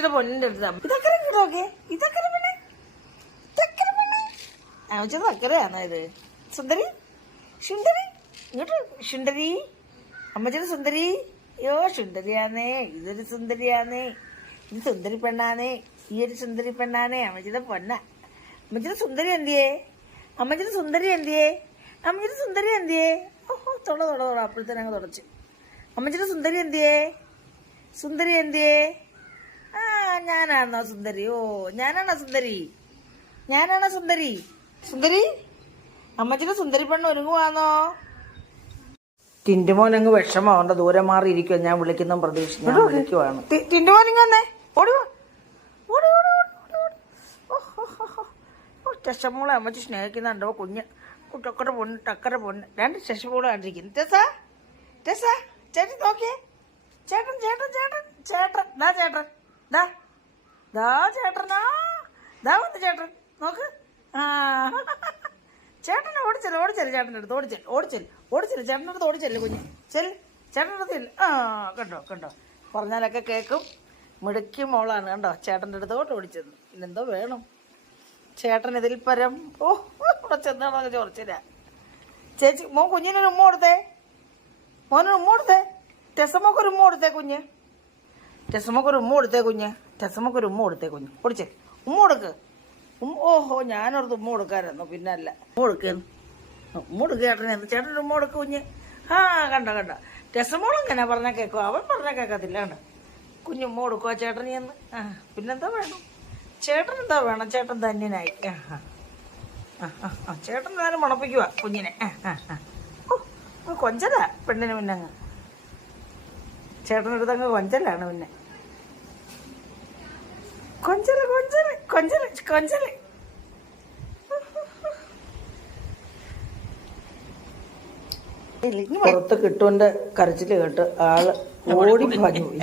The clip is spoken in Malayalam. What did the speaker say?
അമ്മച്ചിയുടെ പൊന്നിന്റെ അടുത്ത് ഇതക്കര നോക്കേ ഇതക്കര പെണ്ണേ അമ്മച്ചത് അക്കരയാണോ ഇത് സുന്ദരി സുന്ദരി ഇങ്ങോട്ട് സുന്ദരി അമ്മച്ചിയുടെ സുന്ദരി അയ്യോ സുന്ദരിയാന്നേ ഇതൊരു സുന്ദരിയാന്നേ ഇത് സുന്ദരി പെണ്ണാന്നേ ഈ ഒരു സുന്ദരി പെണ്ണാന്നേ അമ്മച്ചിയുടെ പൊന്ന അമ്മച്ചിയുടെ സുന്ദരി എന്തിയേ അമ്മച്ചിയുടെ സുന്ദരി എന്തിയേ അമ്മച്ചിയുടെ സുന്ദരി എന്തിയേ ഓഹോ തൊട അപ്പോഴത്തേനും അങ്ങ് തുടച്ച് അമ്മച്ചിയുടെ സുന്ദരി എന്തിയേ സുന്ദരി എന്തിയേ ആ ഞാനാണോ സുന്ദരി ഓ ഞാനാണോ സുന്ദരി സുന്ദരി അമ്മച്ചിയുടെ സുന്ദരി പെണ്ണ് ഒരുങ്ങുവാന്നോ ടിൻറ്റുമോൻ അങ്ങ് വിഷമാവണ്ട ദൂരെ മാറിയിരിക്കുവോ ഞാൻ വിളിക്കുന്ന പ്രതീക്ഷ ഞാൻ വിളിക്കുവാണ് ടിൻറ്റുമോൻ ഇങ്ങ് വന്നേ ഓടിവാ ശശമോളെ അമ്മച്ചി സ്നേഹിക്കുന്നുണ്ടോ കുഞ്ഞ് ടക്കര പൊണ്ണ് രണ്ട് ശശമോളെ കണ്ടിരിക്കുന്നു ടെസാ ചേട്ടൻ നോക്കിയേ ചേട്ടൻ വന്ന് ചേട്ടൻ നോക്ക് ആ ചേട്ടനെ ഓടിച്ചെല്ല് ചേട്ടൻ്റെ അടുത്ത് ഓടിച്ചെല്ല് ചേട്ടൻ്റെ അടുത്ത് ഓടിച്ചെല്ല് കുഞ്ഞ് ചേട്ടൻ്റെ അടുത്ത് ഇല്ല ആ കണ്ടോ പറഞ്ഞാലൊക്കെ കേൾക്കും മിടുക്കി മോളാണ് കണ്ടോ ചേട്ടൻ്റെ അടുത്തോട്ട് ഓടിച്ചെന്ന് ഇന്നെന്തോ വേണം ചേട്ടൻ ഇതിൽ പരം ഓ ഇവിടെ ചെന്നാണോ ചോദിച്ചില്ല ചേച്ചി മോൻ കുഞ്ഞിനൊരു ഉമ്മ കൊടുത്തേ മോനൊരു ഉമ്മ കൊടുത്തേ ടെസമ്മക്കൊരു ഉമ്മ കൊടുത്തേ കുഞ്ഞ് ഓടിച്ചേ ഉമ്മ കൊടുക്ക് ഓഹോ ഞാനോർത്ത് ഉമ്മ കൊടുക്കാനായിരുന്നു പിന്നെ അല്ല ഉമ്മ കൊടുക്കുക ചേട്ടൻ്റെ ഉമ്മ കൊടുക്ക് കുഞ്ഞ് ആ കണ്ട ടെസമോളും ഇങ്ങനെ പറഞ്ഞാൽ കേൾക്കും അവൻ പറഞ്ഞാൽ കേൾക്കത്തില്ല കണ്ട കുഞ്ഞ് ഉമ്മ കൊടുക്കുക ചേട്ടനി എന്ന് ആ പിന്നെന്താ വേണം ചേട്ടൻ ധന്യനായി ചേട്ടൻ നേരം മണപ്പിക്കുക കുഞ്ഞിനെ കൊഞ്ചല പെണ്ണിന് പിന്നെ അങ്ങ് ചേട്ടനടുത്ത് അങ്ങ് കൊഞ്ചലാണ് പിന്നെ കൊഞ്ചല് പുറത്ത് കിട്ടുവിന്റെ കരച്ചില് കേട്ട് ആള് ഓടി പാഞ്ഞു പോയി